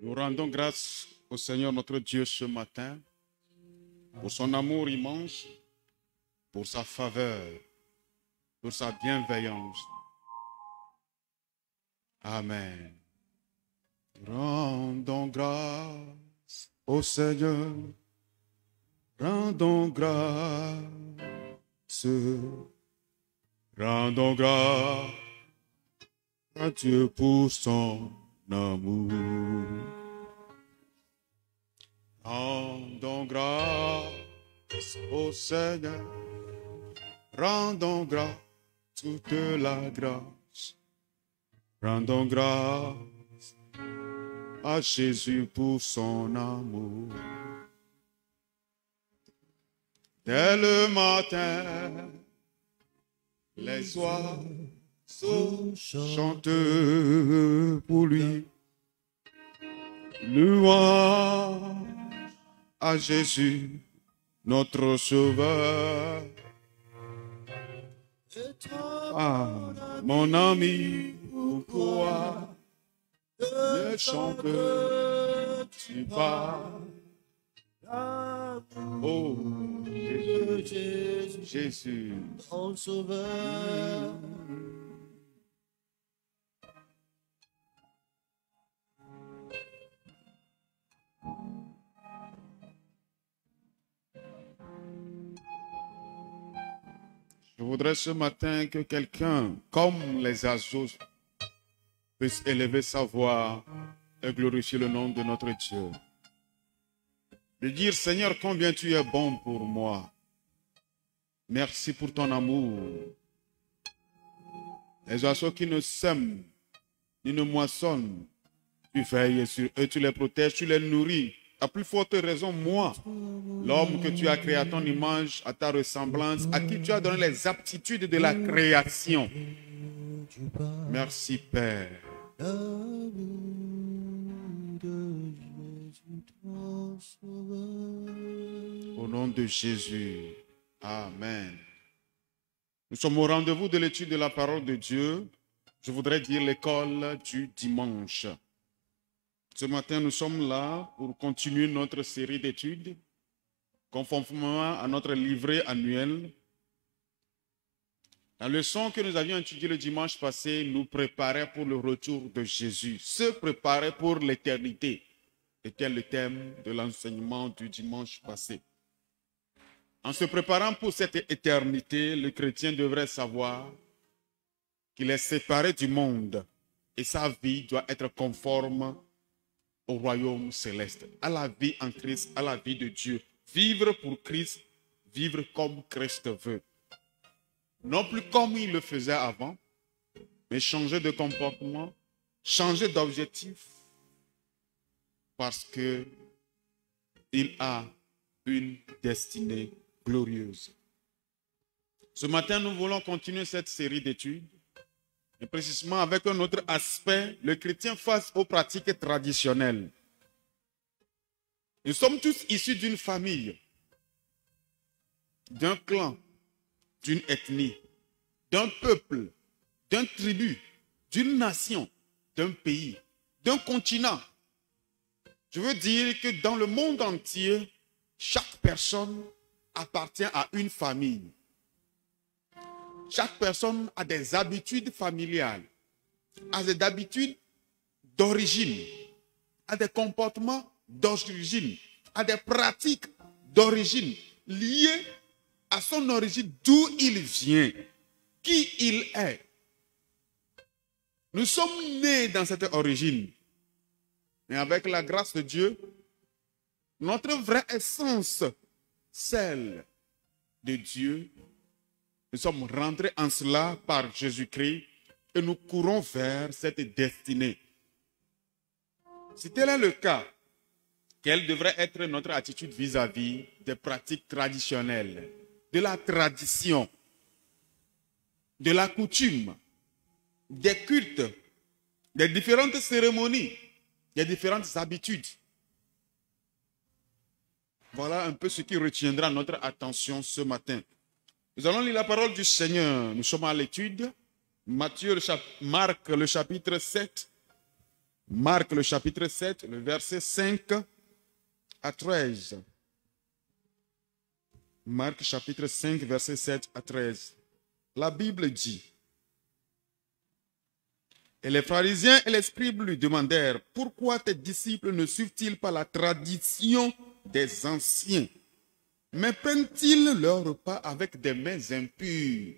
Nous rendons grâce au Seigneur notre Dieu ce matin pour son amour immense, pour sa faveur, pour sa bienveillance. Amen. Rendons grâce au Seigneur, rendons grâce, rendons grâce à Dieu pour son amour. Rendons grâce au Seigneur, rendons grâce, toute la grâce. Rendons grâce à Jésus pour son amour. Dès le matin, les oiseaux chantent pour lui. Louange à Jésus, notre Sauveur. Ah, mon ami, pourquoi ne chantes-tu pas? Oh, Jésus, Jésus, ton Sauveur. Je voudrais ce matin que quelqu'un, comme les oiseaux, puisse élever sa voix et glorifier le nom de notre Dieu. De dire, Seigneur, combien tu es bon pour moi. Merci pour ton amour. Les oiseaux qui ne sèment ni ne moissonnent, tu veilles sur eux, tu les protèges, tu les nourris. À plus forte raison, moi, l'homme que tu as créé à ton image, à ta ressemblance, à qui tu as donné les aptitudes de la création. Merci, Père. Au nom de Jésus. Amen. Nous sommes au rendez-vous de l'étude de la parole de Dieu. Je voudrais dire l'école du dimanche. Ce matin, nous sommes là pour continuer notre série d'études, conformément à notre livret annuel. La leçon que nous avions étudiée le dimanche passé nous préparait pour le retour de Jésus, se préparait pour l'éternité. C'était le thème de l'enseignement du dimanche passé. En se préparant pour cette éternité, le chrétien devrait savoir qu'il est séparé du monde et sa vie doit être conforme au royaume céleste, à la vie en Christ, à la vie de Dieu. Vivre pour Christ, vivre comme Christ veut. Non plus comme il le faisait avant, mais changer de comportement, changer d'objectif, parce que il a une destinée glorieuse. Ce matin, nous voulons continuer cette série d'études, et précisément avec un autre aspect, le chrétien face aux pratiques traditionnelles. Nous sommes tous issus d'une famille, d'un clan, d'une ethnie, d'un peuple, d'une tribu, d'une nation, d'un pays, d'un continent. Je veux dire que dans le monde entier, chaque personne appartient à une famille. Chaque personne a des habitudes familiales, a des habitudes d'origine, a des comportements d'origine, a des pratiques d'origine liées à son origine, d'où il vient, qui il est. Nous sommes nés dans cette origine, mais avec la grâce de Dieu, notre vraie essence, celle de Dieu, nous sommes rentrés en cela par Jésus-Christ et nous courons vers cette destinée. Si tel est le cas, quelle devrait être notre attitude vis-à-vis des pratiques traditionnelles, de la tradition, de la coutume, des cultes, des différentes cérémonies, des différentes habitudes? Voilà un peu ce qui retiendra notre attention ce matin. Nous allons lire la parole du Seigneur. Nous sommes à l'étude. Marc, le chapitre 7, Marc le chapitre 7, le verset 5 à 13. Marc chapitre 5, verset 7 à 13. La Bible dit: Et les pharisiens et les scribes lui demandèrent: Pourquoi tes disciples ne suivent-ils pas la tradition des anciens, mais prennent-ils leur repas avec des mains impures?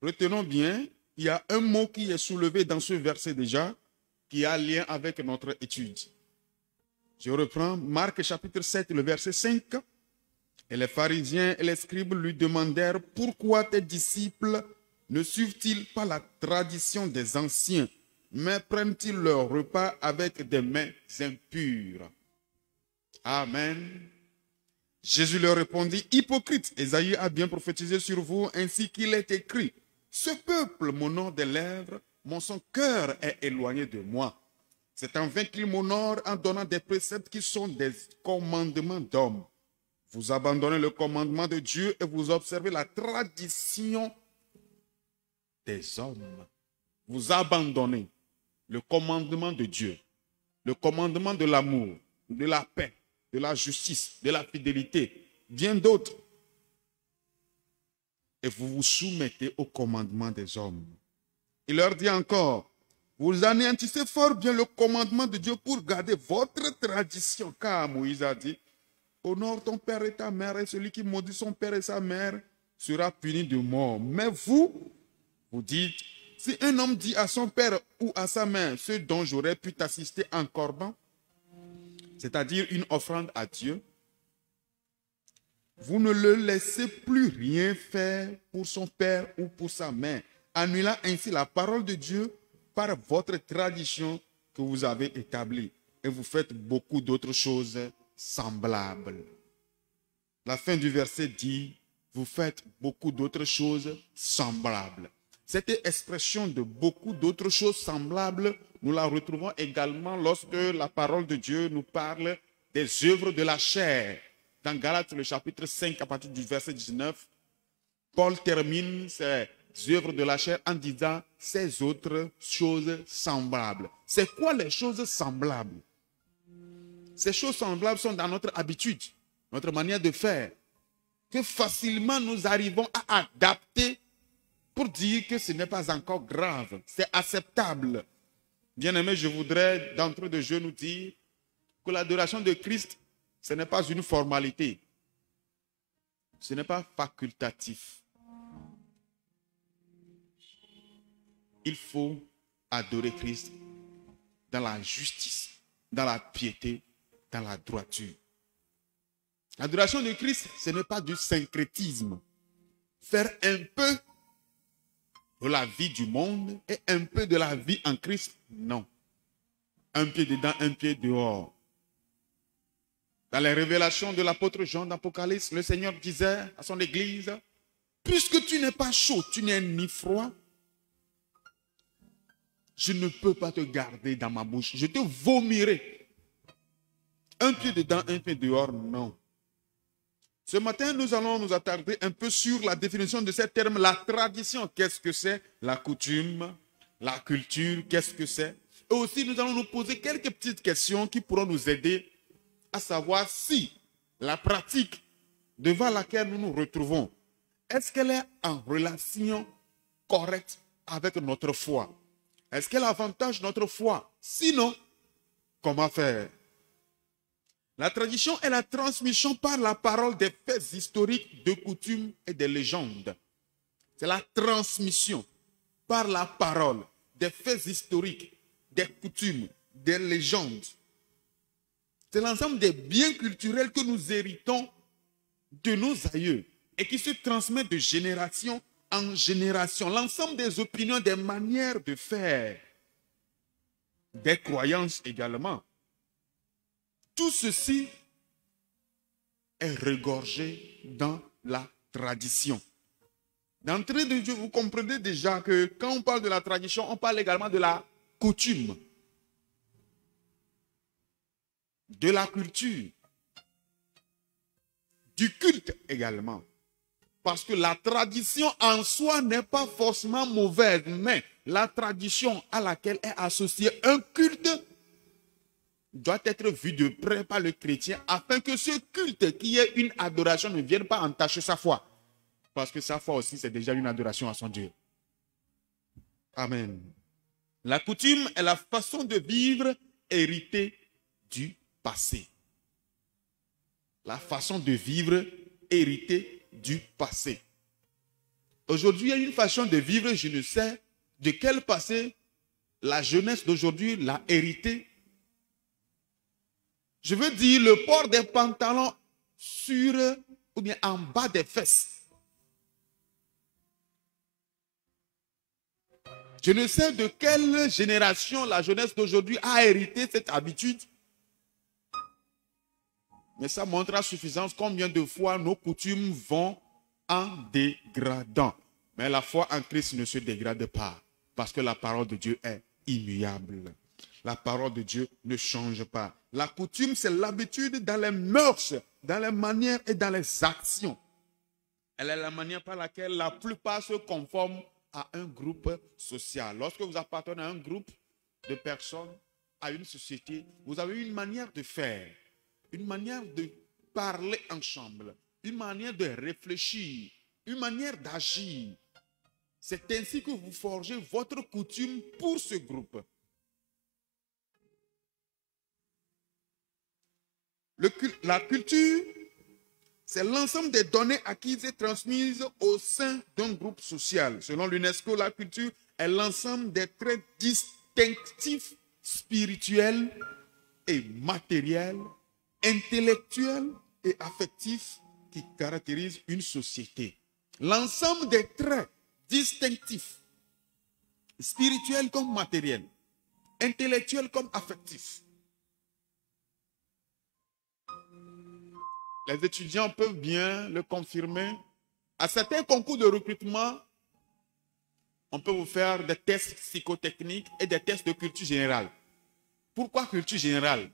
Retenons bien, il y a un mot qui est soulevé dans ce verset déjà, qui a lien avec notre étude. Je reprends Marc chapitre 7, le verset 5. Et les pharisiens et les scribes lui demandèrent: Pourquoi tes disciples ne suivent-ils pas la tradition des anciens, mais prennent-ils leur repas avec des mains impures? Amen. Jésus leur répondit: Hypocrite, Ésaïe a bien prophétisé sur vous, ainsi qu'il est écrit: Ce peuple m'honore des lèvres, mais son cœur est éloigné de moi. C'est en vain qu'il m'honore en donnant des préceptes qui sont des commandements d'hommes. Vous abandonnez le commandement de Dieu et vous observez la tradition des hommes. Vous abandonnez le commandement de Dieu, le commandement de l'amour, de la paix, de la justice, de la fidélité, bien d'autres. Et vous vous soumettez au commandement des hommes. Il leur dit encore: Vous anéantissez fort bien le commandement de Dieu pour garder votre tradition. Car Moïse a dit: Honore ton père et ta mère, et celui qui maudit son père et sa mère sera puni de mort. Mais vous, vous dites: Si un homme dit à son père ou à sa mère: Ce dont j'aurais pu t'assister en corban, c'est-à-dire une offrande à Dieu, vous ne le laissez plus rien faire pour son père ou pour sa mère, annulant ainsi la parole de Dieu par votre tradition que vous avez établie. Et vous faites beaucoup d'autres choses semblables. La fin du verset dit: Vous faites beaucoup d'autres choses semblables. Cette expression de beaucoup d'autres choses semblables, nous la retrouvons également lorsque la parole de Dieu nous parle des œuvres de la chair. Dans Galates, le chapitre 5, à partir du verset 19, Paul termine ses œuvres de la chair en disant ces autres choses semblables. C'est quoi les choses semblables? Ces choses semblables sont dans notre habitude, notre manière de faire, que facilement nous arrivons à adapter pour dire que ce n'est pas encore grave, c'est acceptable. Bien-aimés, je voudrais d'entrée de jeu nous dire que l'adoration de Christ, ce n'est pas une formalité. Ce n'est pas facultatif. Il faut adorer Christ dans la justice, dans la piété, dans la droiture. L'adoration de Christ, ce n'est pas du syncrétisme. Faire un peu de la vie du monde et un peu de la vie en Christ, non. Un pied dedans, un pied dehors. Dans les révélations de l'apôtre Jean d'Apocalypse, le Seigneur disait à son église: Puisque tu n'es pas chaud, tu n'es ni froid, je ne peux pas te garder dans ma bouche. Je te vomirai. Un pied dedans, un pied dehors, non. Ce matin, nous allons nous attarder un peu sur la définition de ces termes. La tradition, qu'est-ce que c'est? La coutume, la culture, qu'est-ce que c'est? Et aussi, nous allons nous poser quelques petites questions qui pourront nous aider à savoir si la pratique devant laquelle nous nous retrouvons, est-ce qu'elle est en relation correcte avec notre foi? Est-ce qu'elle avantage notre foi? Sinon, comment faire? La tradition est la transmission par la parole des faits historiques, de coutumes et des légendes. C'est la transmission par la parole des faits historiques, des coutumes, des légendes. C'est l'ensemble des biens culturels que nous héritons de nos aïeux et qui se transmettent de génération en génération. L'ensemble des opinions, des manières de faire, des croyances également. Tout ceci est regorgé dans la tradition. D'entrée de jeu, vous comprenez déjà que quand on parle de la tradition, on parle également de la coutume, de la culture, du culte également. Parce que la tradition en soi n'est pas forcément mauvaise, mais la tradition à laquelle est associé un culte doit être vu de près par le chrétien afin que ce culte qui est une adoration ne vienne pas entacher sa foi. Parce que sa foi aussi, c'est déjà une adoration à son Dieu. Amen. La coutume est la façon de vivre héritée du passé. La façon de vivre héritée du passé. Aujourd'hui, il y a une façon de vivre, je ne sais de quel passé la jeunesse d'aujourd'hui l'a hérité. Je veux dire le port des pantalons sur ou bien en bas des fesses. Je ne sais de quelle génération la jeunesse d'aujourd'hui a hérité cette habitude. Mais ça montre à suffisance combien de fois nos coutumes vont en dégradant. Mais la foi en Christ ne se dégrade pas. Parce que la parole de Dieu est immuable. La parole de Dieu ne change pas. La coutume, c'est l'habitude dans les mœurs, dans les manières et dans les actions. Elle est la manière par laquelle la plupart se conforment à un groupe social. Lorsque vous appartenez à un groupe de personnes, à une société, vous avez une manière de faire, une manière de parler ensemble, une manière de réfléchir, une manière d'agir. C'est ainsi que vous forgez votre coutume pour ce groupe. La culture, c'est l'ensemble des données acquises et transmises au sein d'un groupe social. Selon l'UNESCO, la culture est l'ensemble des traits distinctifs spirituels et matériels, intellectuels et affectifs qui caractérisent une société. L'ensemble des traits distinctifs, spirituels comme matériels, intellectuels comme affectifs. Les étudiants peuvent bien le confirmer. À certains concours de recrutement, on peut vous faire des tests psychotechniques et des tests de culture générale. Pourquoi culture générale?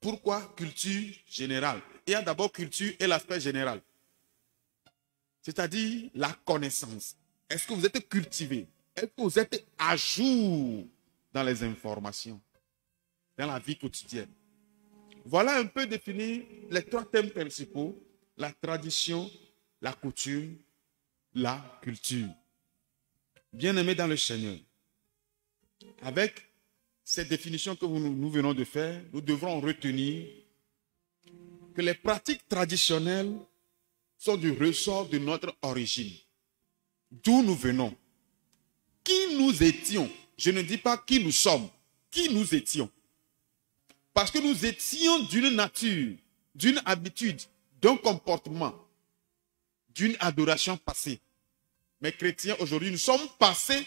Pourquoi culture générale? Il y a d'abord culture et l'aspect général. C'est-à-dire la connaissance. Est-ce que vous êtes cultivé? Est-ce que vous êtes à jour dans les informations, dans la vie quotidienne? Voilà un peu définir les trois thèmes principaux, la tradition, la coutume, la culture. Bien-aimés dans le Seigneur, avec ces définitions que nous venons de faire, nous devrons retenir que les pratiques traditionnelles sont du ressort de notre origine. D'où nous venons. Qui nous étions. Je ne dis pas qui nous sommes. Qui nous étions. Parce que nous étions d'une nature, d'une habitude, d'un comportement, d'une adoration passée. Mais chrétiens, aujourd'hui, nous sommes passés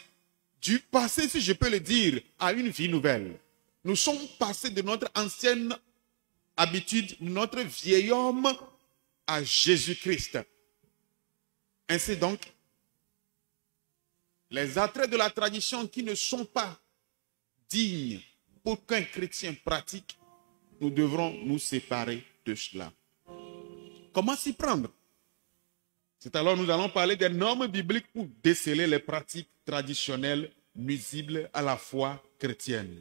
du passé, si je peux le dire, à une vie nouvelle. Nous sommes passés de notre ancienne habitude, notre vieil homme, à Jésus-Christ. Ainsi donc, les attraits de la tradition qui ne sont pas dignes pour qu'un chrétien pratique, nous devrons nous séparer de cela. Comment s'y prendre? C'est alors nous allons parler des normes bibliques pour déceler les pratiques traditionnelles nuisibles à la foi chrétienne.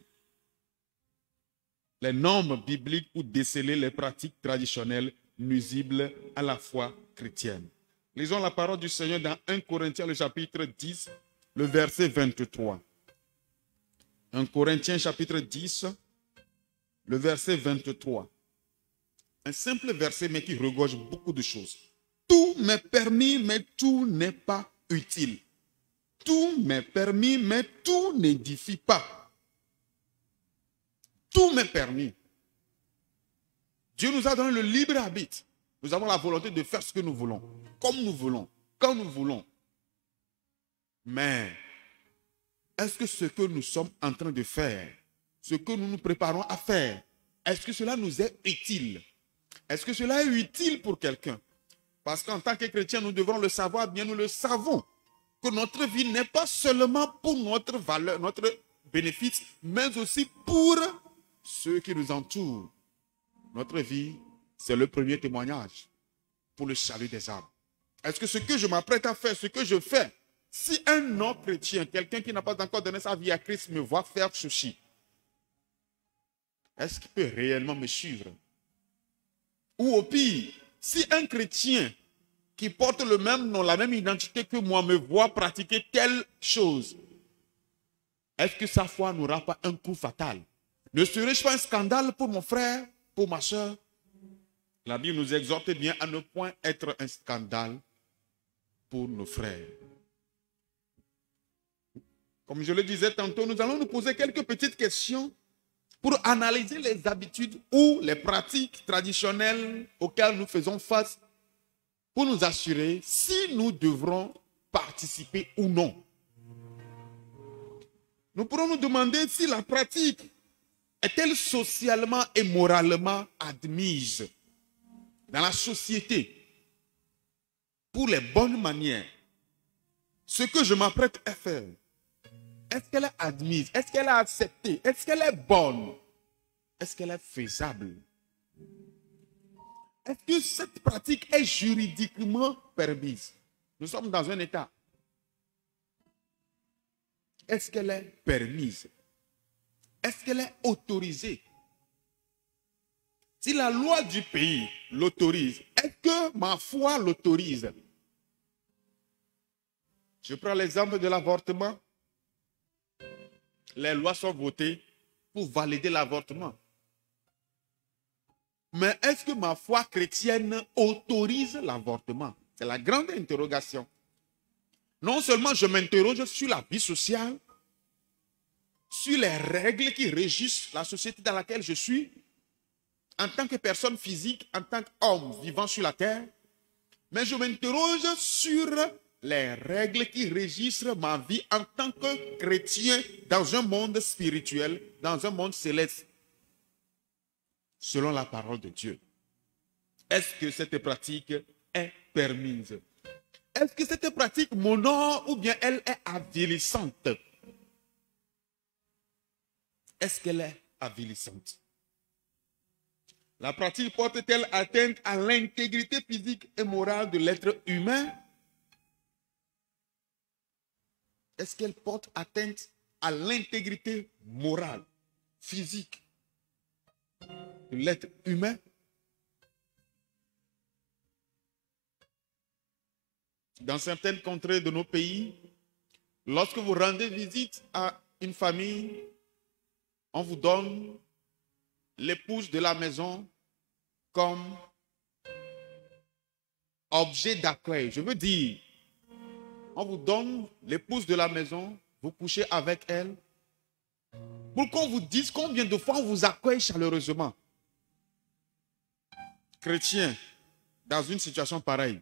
Les normes bibliques pour déceler les pratiques traditionnelles nuisibles à la foi chrétienne. Lisons la parole du Seigneur dans 1 Corinthiens, le chapitre 10, le verset 23. 1 Corinthiens, chapitre 10, le verset 23. Un simple verset, mais qui regorge beaucoup de choses. Tout m'est permis, mais tout n'est pas utile. Tout m'est permis, mais tout n'édifie pas. Tout m'est permis. Dieu nous a donné le libre arbitre. Nous avons la volonté de faire ce que nous voulons, comme nous voulons, quand nous voulons. Mais, est-ce que ce que nous sommes en train de faire, ce que nous nous préparons à faire, est-ce que cela nous est utile? Est-ce que cela est utile pour quelqu'un? Parce qu'en tant que chrétiens, nous devrons le savoir, bien nous le savons, que notre vie n'est pas seulement pour notre valeur, notre bénéfice, mais aussi pour ceux qui nous entourent. Notre vie, c'est le premier témoignage pour le salut des âmes. Est-ce que ce que je m'apprête à faire, ce que je fais, si un non-chrétien, quelqu'un qui n'a pas encore donné sa vie à Christ, me voit faire ceci, est-ce qu'il peut réellement me suivre? Ou au pire, si un chrétien qui porte le même nom, la même identité que moi, me voit pratiquer telle chose, est-ce que sa foi n'aura pas un coup fatal? Ne serait-ce pas un scandale pour mon frère, pour ma soeur? La Bible nous exhorte bien à ne point être un scandale pour nos frères. Comme je le disais tantôt, nous allons nous poser quelques petites questions pour analyser les habitudes ou les pratiques traditionnelles auxquelles nous faisons face, pour nous assurer si nous devrons participer ou non. Nous pourrons nous demander si la pratique est-elle socialement et moralement admise dans la société pour les bonnes manières. Ce que je m'apprête à faire, est-ce qu'elle est admise? Est-ce qu'elle est acceptée? Est-ce qu'elle est bonne? Est-ce qu'elle est faisable? Est-ce que cette pratique est juridiquement permise? Nous sommes dans un état. Est-ce qu'elle est permise? Est-ce qu'elle est autorisée? Si la loi du pays l'autorise, est-ce que ma foi l'autorise? Je prends l'exemple de l'avortement. Les lois sont votées pour valider l'avortement. Mais est-ce que ma foi chrétienne autorise l'avortement? C'est la grande interrogation. Non seulement je m'interroge sur la vie sociale, sur les règles qui régissent la société dans laquelle je suis, en tant que personne physique, en tant qu'homme vivant sur la terre, mais je m'interroge sur les règles qui régissent ma vie en tant que chrétien dans un monde spirituel, dans un monde céleste, selon la parole de Dieu. Est-ce que cette pratique est permise? Est-ce que cette pratique m'honore ou bien elle est avilissante? Est-ce qu'elle est avilissante? La pratique porte-t-elle atteinte à l'intégrité physique et morale de l'être humain? Est-ce qu'elle porte atteinte à l'intégrité morale, physique de l'être humain? Dans certaines contrées de nos pays, lorsque vous rendez visite à une famille, on vous donne l'épouse de la maison comme objet d'accueil. Je veux dire, on vous donne l'épouse de la maison, vous couchez avec elle, pour qu'on vous dise combien de fois on vous accueille chaleureusement. Chrétien, dans une situation pareille,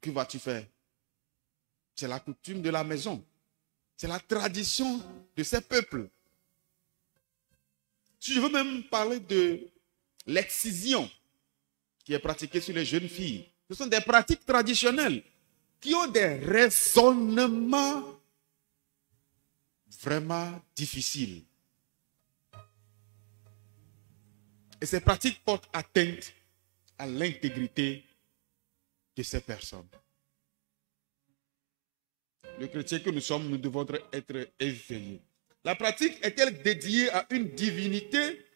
que vas-tu faire? C'est la coutume de la maison. C'est la tradition de ces peuples. Si je veux même parler de l'excision qui est pratiquée sur les jeunes filles, ce sont des pratiques traditionnelles qui ont des raisonnements vraiment difficiles. Et ces pratiques portent atteinte à l'intégrité de ces personnes. Le chrétien que nous sommes, nous devons être éveillés. La pratique est-elle dédiée à une divinité?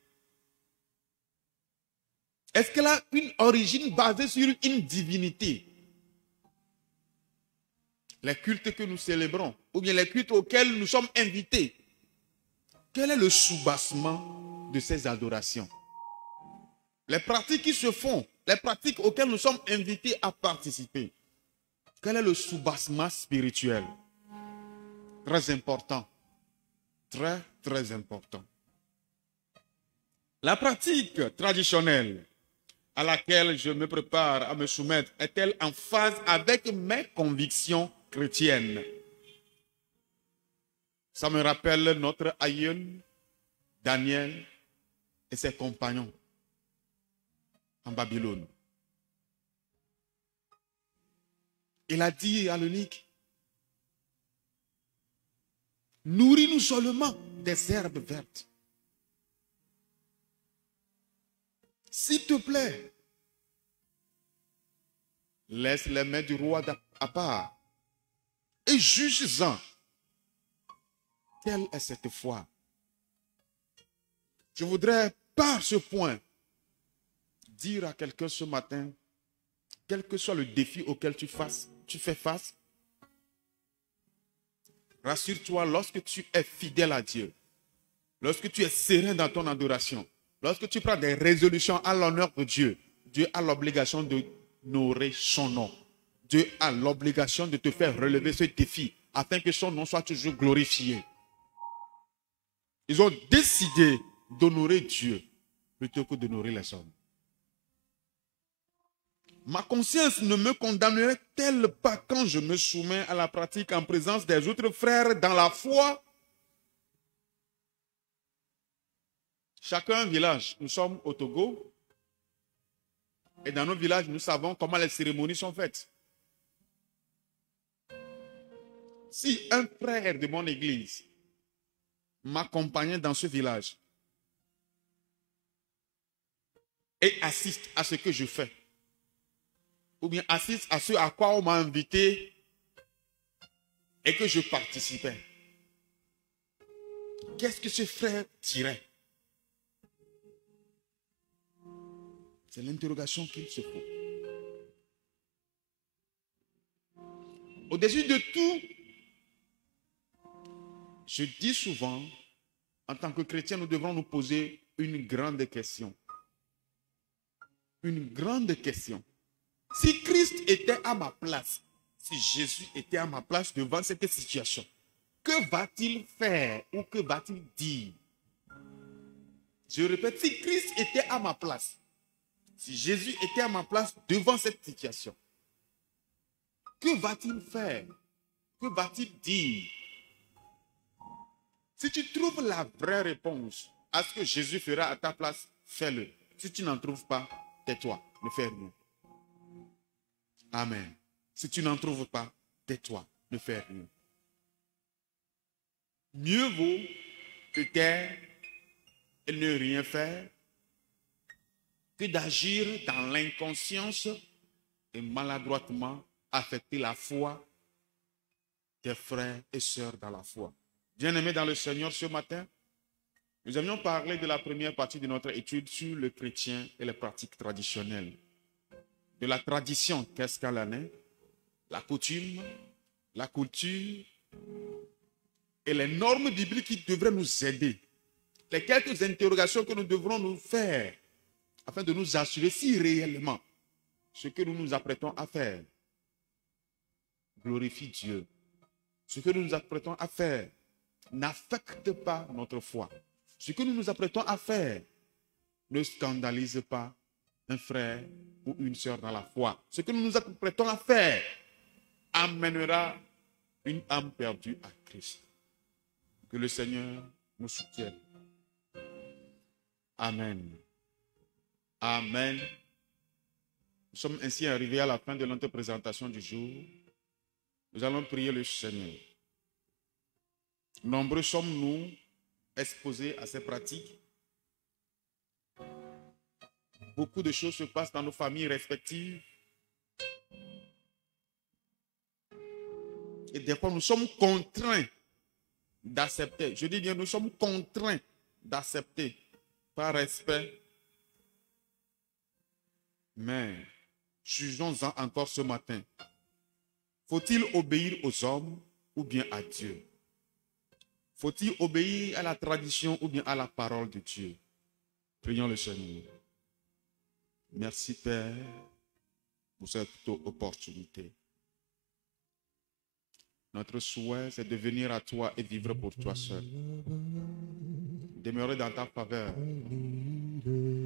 Est-ce qu'elle a une origine basée sur une divinité? Les cultes que nous célébrons, ou bien les cultes auxquels nous sommes invités, quel est le soubassement de ces adorations? Les pratiques qui se font, les pratiques auxquelles nous sommes invités à participer, quel est le soubassement spirituel? Très important. Très, très important. La pratique traditionnelle à laquelle je me prépare à me soumettre est-elle en phase avec mes convictions chrétiennes? Ça me rappelle notre aïeul Daniel et ses compagnons en Babylone. Il a dit à l'eunuque, nourris-nous seulement des herbes vertes. S'il te plaît, laisse les mains du roi à part et juge-en. Quelle est cette foi? Je voudrais par ce point, dire à quelqu'un ce matin, quel que soit le défi auquel tu fais face, rassure-toi, lorsque tu es fidèle à Dieu, lorsque tu es serein dans ton adoration, lorsque tu prends des résolutions à l'honneur de Dieu, Dieu a l'obligation d'honorer son nom. Dieu a l'obligation de te faire relever ce défi afin que son nom soit toujours glorifié. Ils ont décidé d'honorer Dieu plutôt que d'honorer les hommes. Ma conscience ne me condamnerait-elle pas quand je me soumets à la pratique en présence des autres frères dans la foi? Chacun un village. Nous sommes au Togo. Et dans nos villages, nous savons comment les cérémonies sont faites. Si un frère de mon église m'accompagnait dans ce village et assiste à ce que je fais, ou bien assiste à ce à quoi on m'a invité et que je participais, qu'est-ce que ce frère dirait? C'est l'interrogation qu'il se faut. Au-dessus de tout, je dis souvent, en tant que chrétien, nous devons nous poser une grande question. Une grande question. Si Christ était à ma place, si Jésus était à ma place devant cette situation, que va-t-il faire ou que va-t-il dire? Je répète, si Christ était à ma place, si Jésus était à ma place devant cette situation, que va-t-il faire? Que va-t-il dire? Si tu trouves la vraie réponse à ce que Jésus fera à ta place, fais-le. Si tu n'en trouves pas, tais-toi, ne fais rien. Amen. Si tu n'en trouves pas, tais-toi, ne fais rien. Mieux vaut te taire et ne rien faire que d'agir dans l'inconscience et maladroitement affecter la foi des frères et sœurs dans la foi. Bien-aimés dans le Seigneur, ce matin, nous avions parlé de la première partie de notre étude sur le chrétien et les pratiques traditionnelles. De la tradition, qu'est-ce qu'elle en est? La coutume, la culture et les normes bibliques qui devraient nous aider. Les quelques interrogations que nous devrons nous faire afin de nous assurer si réellement ce que nous nous apprêtons à faire glorifie Dieu. Ce que nous nous apprêtons à faire n'affecte pas notre foi. Ce que nous nous apprêtons à faire ne scandalise pas un frère ou une sœur dans la foi. Ce que nous nous apprêtons à faire amènera une âme perdue à Christ. Que le Seigneur nous soutienne. Amen. Amen. Nous sommes ainsi arrivés à la fin de notre présentation du jour. Nous allons prier le Seigneur. Nombreux sommes-nous exposés à ces pratiques. Beaucoup de choses se passent dans nos familles respectives. Et des fois, nous sommes contraints d'accepter. Je dis bien, nous sommes contraints d'accepter par respect. Mais, jugeons-en encore ce matin. Faut-il obéir aux hommes ou bien à Dieu? Faut-il obéir à la tradition ou bien à la parole de Dieu? Prions le Seigneur. Merci Père pour cette opportunité. Notre souhait, c'est de venir à toi et vivre pour toi seul. Demeurer dans ta faveur,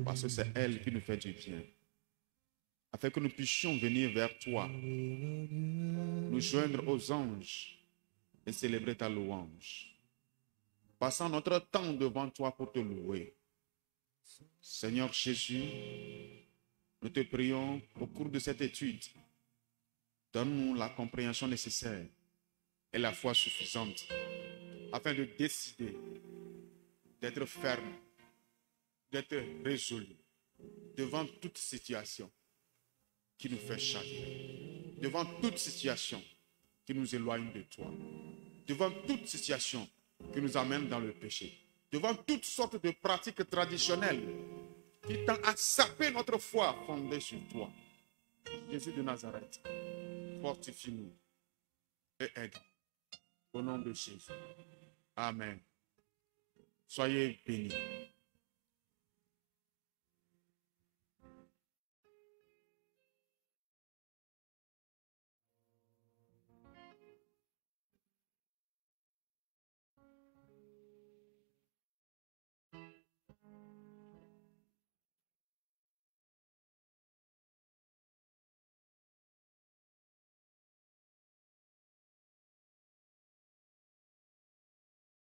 parce que c'est elle qui nous fait du bien. Afin que nous puissions venir vers toi, nous joindre aux anges et célébrer ta louange. Passons notre temps devant toi pour te louer. Seigneur Jésus, nous te prions au cours de cette étude, donne-nous la compréhension nécessaire et la foi suffisante afin de décider d'être ferme, d'être résolu devant toute situation qui nous fait chavirer, devant toute situation qui nous éloigne de toi, devant toute situation qui nous amène dans le péché. devant toutes sortes de pratiques traditionnelles qui tendent à saper notre foi fondée sur toi. Jésus de Nazareth, fortifie-nous et aide. Au nom de Jésus. Amen. Soyez bénis.